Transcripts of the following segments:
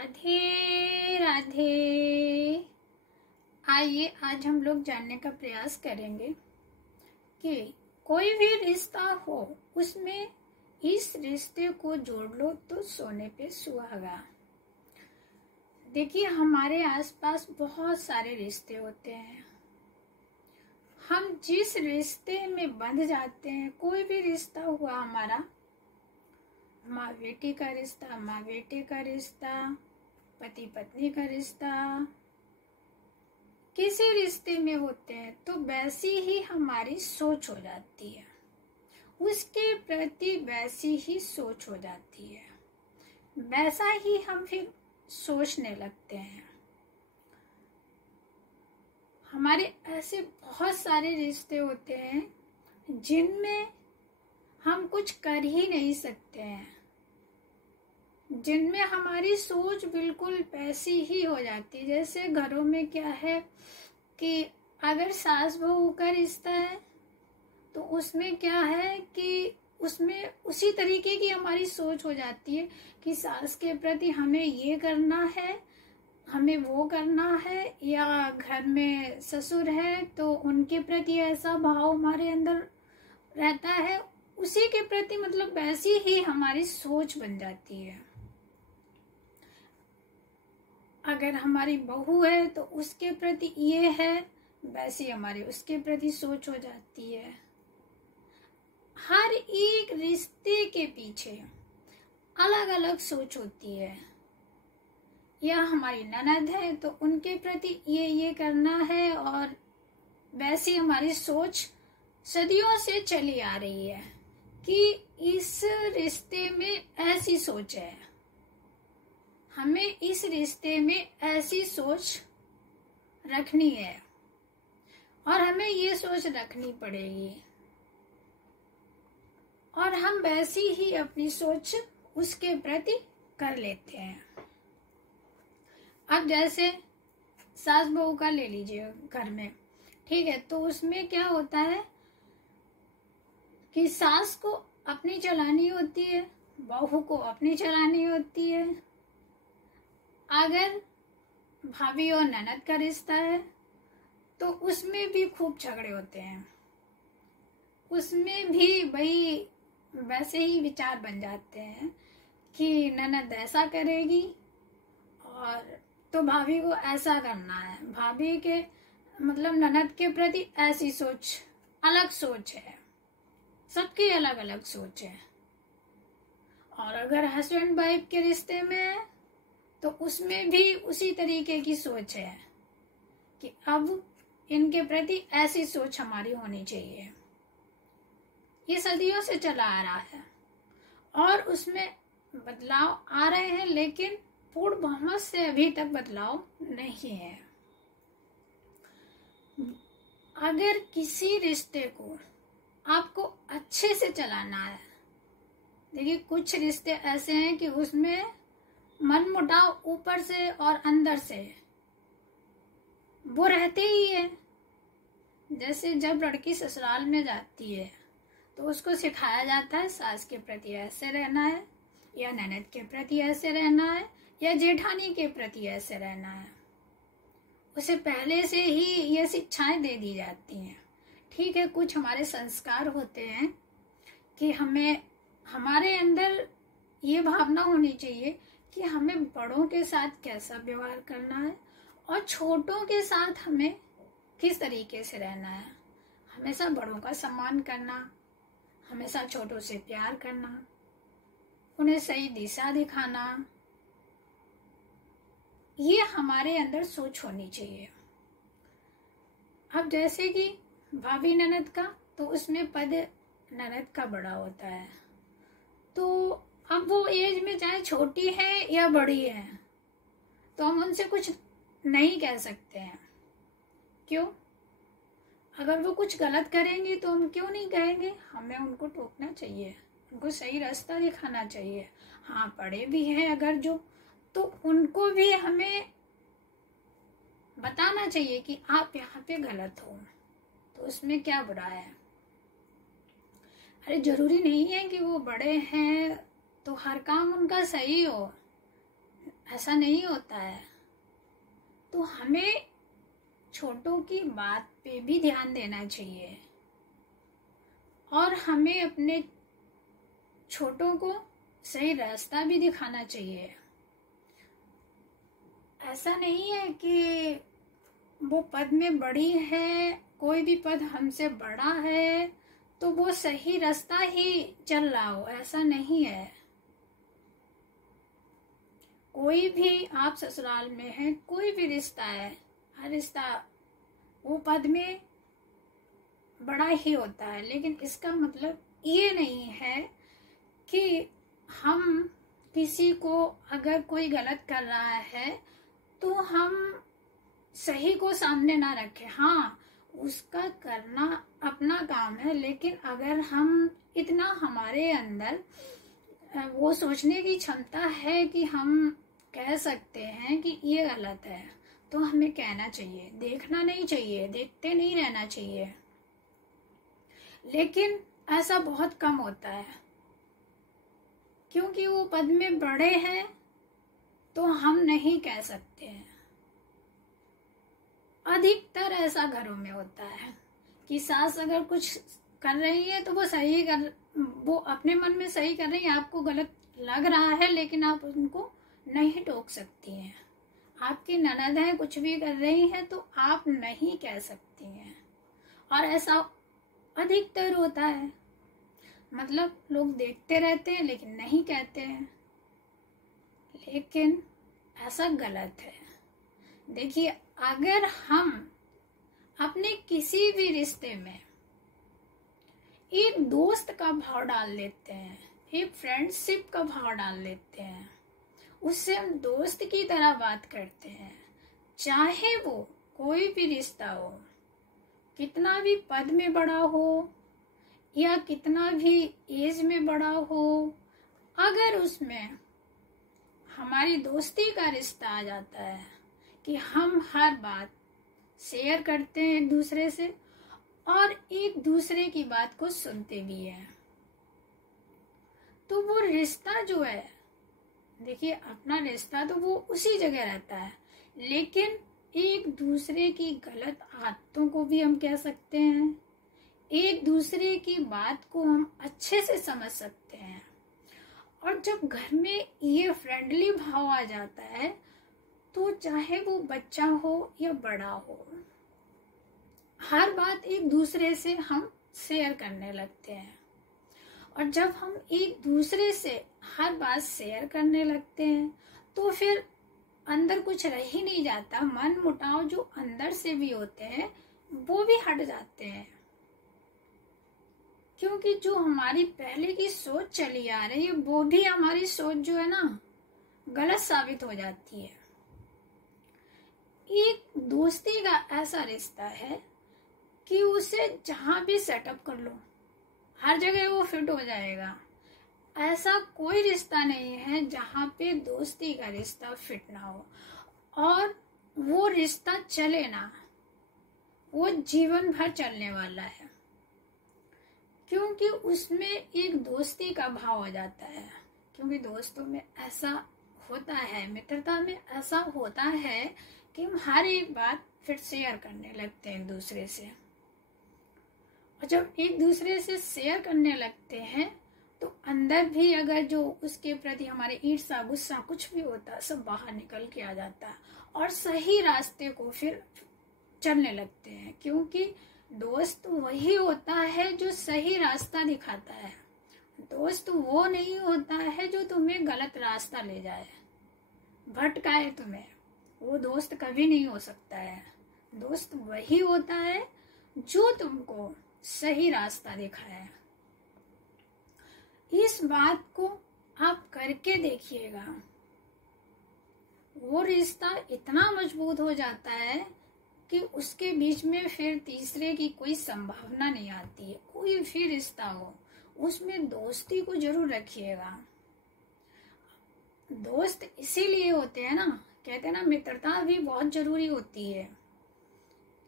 राधे राधे। आइए आज हम लोग जानने का प्रयास करेंगे कि कोई भी रिश्ता हो उसमें इस रिश्ते को जोड़ लो तो सोने पे सुहागा। देखिए हमारे आसपास बहुत सारे रिश्ते होते हैं। हम जिस रिश्ते में बंध जाते हैं, कोई भी रिश्ता हुआ हमारा, माँ बेटी का रिश्ता, माँ बेटे का रिश्ता, पति पत्नी का रिश्ता, किसी रिश्ते में होते हैं तो वैसी ही हमारी सोच हो जाती है, उसके प्रति वैसी ही सोच हो जाती है, वैसा ही हम फिर सोचने लगते हैं। हमारे ऐसे बहुत सारे रिश्ते होते हैं जिनमें हम कुछ कर ही नहीं सकते हैं, जिनमें हमारी सोच बिल्कुल वैसी ही हो जाती है। जैसे घरों में क्या है कि अगर सास बहू का रिश्ता है तो उसमें क्या है कि उसमें उसी तरीके की हमारी सोच हो जाती है कि सास के प्रति हमें ये करना है, हमें वो करना है, या घर में ससुर है तो उनके प्रति ऐसा भाव हमारे अंदर रहता है, उसी के प्रति मतलब वैसी ही हमारी सोच बन जाती है। अगर हमारी बहू है तो उसके प्रति ये है, वैसी हमारी उसके प्रति सोच हो जाती है। हर एक रिश्ते के पीछे अलग अलग सोच होती है। या हमारी ननद है तो उनके प्रति ये करना है, और वैसी हमारी सोच सदियों से चली आ रही है कि इस रिश्ते में ऐसी सोच है, हमें इस रिश्ते में ऐसी सोच रखनी है और हमें ये सोच रखनी पड़ेगी, और हम वैसी ही अपनी सोच उसके प्रति कर लेते हैं। अब जैसे सास बहू का ले लीजिए घर में, ठीक है, तो उसमें क्या होता है कि सास को अपनी चलानी होती है, बहू को अपनी चलानी होती है। अगर भाभी और ननद का रिश्ता है तो उसमें भी खूब झगड़े होते हैं, उसमें भी भाई वैसे ही विचार बन जाते हैं कि ननद ऐसा करेगी और तो भाभी को ऐसा करना है, भाभी के मतलब ननद के प्रति ऐसी सोच, अलग सोच है, सबकी अलग अलग सोच है। और अगर हस्बैंड वाइफ के रिश्ते में है तो उसमें भी उसी तरीके की सोच है कि अब इनके प्रति ऐसी सोच हमारी होनी चाहिए। ये सदियों से चला आ रहा है और उसमें बदलाव आ रहे हैं, लेकिन पूर्ण बहुमत से अभी तक बदलाव नहीं है। अगर किसी रिश्ते को आपको अच्छे से चलाना है, देखिए कुछ रिश्ते ऐसे हैं कि उसमें मनमुटाव ऊपर से और अंदर से वो रहते ही है। जैसे जब लड़की ससुराल में जाती है तो उसको सिखाया जाता है सास के प्रति ऐसे रहना है, या ननद के प्रति ऐसे रहना है, या जेठानी के प्रति ऐसे रहना है। उसे पहले से ही ये शिक्षाएं दे दी जाती हैं। ठीक है, कुछ हमारे संस्कार होते हैं कि हमें, हमारे अंदर ये भावना होनी चाहिए कि हमें बड़ों के साथ कैसा व्यवहार करना है और छोटों के साथ हमें किस तरीके से रहना है। हमेशा बड़ों का सम्मान करना, हमेशा छोटों से प्यार करना, उन्हें सही दिशा दिखाना, ये हमारे अंदर सोच होनी चाहिए। अब जैसे कि भाभी ननद का, तो उसमें पद ननद का बड़ा होता है, तो अब वो एज में चाहे छोटी है या बड़ी है तो हम उनसे कुछ नहीं कह सकते हैं। क्यों? अगर वो कुछ गलत करेंगी तो हम क्यों नहीं कहेंगे, हमें उनको टोकना चाहिए, उनको सही रास्ता दिखाना चाहिए। हाँ, पढ़े भी हैं अगर जो, तो उनको भी हमें बताना चाहिए कि आप यहाँ पे गलत हो, तो उसमें क्या बुरा है। अरे जरूरी नहीं है कि वो बड़े हैं तो हर काम उनका सही हो, ऐसा नहीं होता है। तो हमें छोटों की बात पे भी ध्यान देना चाहिए और हमें अपने छोटों को सही रास्ता भी दिखाना चाहिए। ऐसा नहीं है कि वो पद में बड़ी है, कोई भी पद हमसे बड़ा है तो वो सही रास्ता ही चल रहा हो, ऐसा नहीं है। कोई भी आप ससुराल में है, कोई भी रिश्ता है, हर रिश्ता वो पद में बड़ा ही होता है, लेकिन इसका मतलब ये नहीं है कि हम किसी को अगर कोई गलत कर रहा है तो हम सही को सामने ना रखें। हाँ, उसका करना अपना काम है, लेकिन अगर हम इतना हमारे अंदर वो सोचने की क्षमता है कि हम कह सकते हैं कि ये गलत है, तो हमें कहना चाहिए, देखना नहीं चाहिए, देखते नहीं रहना चाहिए। लेकिन ऐसा बहुत कम होता है क्योंकि वो पद में बड़े हैं तो हम नहीं कह सकते हैं। अधिकतर ऐसा घरों में होता है कि सास अगर कुछ कर रही है तो वो अपने मन में सही कर रही है, आपको गलत लग रहा है लेकिन आप उनको नहीं टोक सकती हैं। आपकी ननद है, कुछ भी कर रही है तो आप नहीं कह सकती हैं, और ऐसा अधिकतर होता है। मतलब लोग देखते रहते हैं लेकिन नहीं कहते हैं, लेकिन ऐसा गलत है। देखिए, अगर हम अपने किसी भी रिश्ते में एक दोस्त का भाव डाल लेते हैं, एक फ्रेंडशिप का भाव डाल लेते हैं, उससे हम दोस्त की तरह बात करते हैं, चाहे वो कोई भी रिश्ता हो, कितना भी पद में बड़ा हो या कितना भी एज में बड़ा हो, अगर उसमें हमारी दोस्ती का रिश्ता आ जाता है कि हम हर बात शेयर करते हैं एक दूसरे से और एक दूसरे की बात को सुनते भी हैं, तो वो रिश्ता जो है, देखिए अपना रिश्ता तो वो उसी जगह रहता है, लेकिन एक दूसरे की गलत आदतों को भी हम कह सकते हैं, एक दूसरे की बात को हम अच्छे से समझ सकते हैं। और जब घर में ये फ्रेंडली भाव आ जाता है तो चाहे वो बच्चा हो या बड़ा हो, हर बात एक दूसरे से हम शेयर करने लगते हैं। और जब हम एक दूसरे से हर बात शेयर करने लगते हैं तो फिर अंदर कुछ रह ही नहीं जाता, मन मुटाव जो अंदर से भी होते हैं वो भी हट जाते हैं, क्योंकि जो हमारी पहले की सोच चली आ रही है वो भी हमारी सोच जो है ना गलत साबित हो जाती है। एक दोस्ती का ऐसा रिश्ता है कि उसे जहां भी सेटअप कर लो हर जगह वो फिट हो जाएगा। ऐसा कोई रिश्ता नहीं है जहां पे दोस्ती का रिश्ता फिट ना हो, और वो रिश्ता चले ना, वो जीवन भर चलने वाला है, क्योंकि उसमें एक दोस्ती का भाव आ जाता है। क्योंकि दोस्तों में ऐसा होता है, मित्रता में ऐसा होता है कि हम हर एक बात फिर शेयर करने लगते हैं एक दूसरे से, और जब एक दूसरे से शेयर करने लगते हैं तो अंदर भी अगर जो उसके प्रति हमारे ईर्ष्या गुस्सा कुछ भी होता है सब बाहर निकल के आ जाता है और सही रास्ते को फिर चलने लगते हैं। क्योंकि दोस्त वही होता है जो सही रास्ता दिखाता है, दोस्त वो नहीं होता है जो तुम्हें गलत रास्ता ले जाए, भटकाए तुम्हें, वो दोस्त कभी नहीं हो सकता है। दोस्त वही होता है जो तुमको सही रास्ता दिखाए। इस बात को आप करके देखिएगा, वो रिश्ता इतना मजबूत हो जाता है कि उसके बीच में फिर तीसरे की कोई संभावना नहीं आती है। कोई भी रिश्ता हो उसमें दोस्ती को जरूर रखिएगा। दोस्त इसीलिए होते हैं ना, कहते हैं ना मित्रता भी बहुत जरूरी होती है,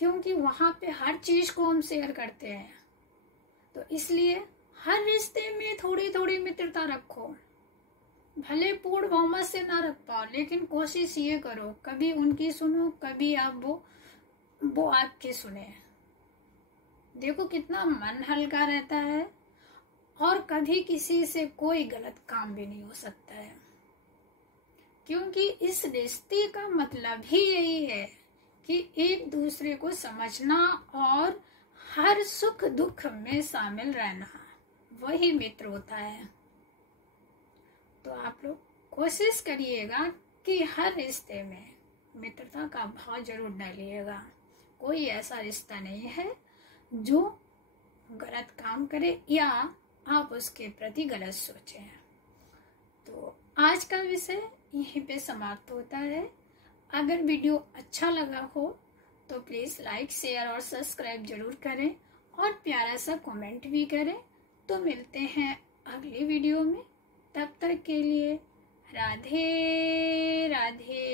क्योंकि वहां पे हर चीज को हम शेयर करते हैं। तो इसलिए हर रिश्ते में थोड़ी थोड़ी मित्रता रखो, भले पूर्ण बहुमत से ना रख पाओ, लेकिन कोशिश ये करो कभी उनकी सुनो, कभी आप वो आपकी सुने। देखो कितना मन हल्का रहता है, और कभी किसी से कोई गलत काम भी नहीं हो सकता है, क्योंकि इस रिश्ते का मतलब ही यही है कि एक दूसरे को समझना और हर सुख दुख में शामिल रहना, वही मित्र होता है। तो आप लोग कोशिश करिएगा कि हर रिश्ते में मित्रता का भाव जरूर डालिएगा। कोई ऐसा रिश्ता नहीं है जो गलत काम करे या आप उसके प्रति गलत सोचें। तो आज का विषय यहीं पे समाप्त होता है। अगर वीडियो अच्छा लगा हो तो प्लीज़ लाइक, शेयर और सब्सक्राइब जरूर करें, और प्यारा सा कमेंट भी करें। तो मिलते हैं अगली वीडियो में, तब तक के लिए राधे राधे।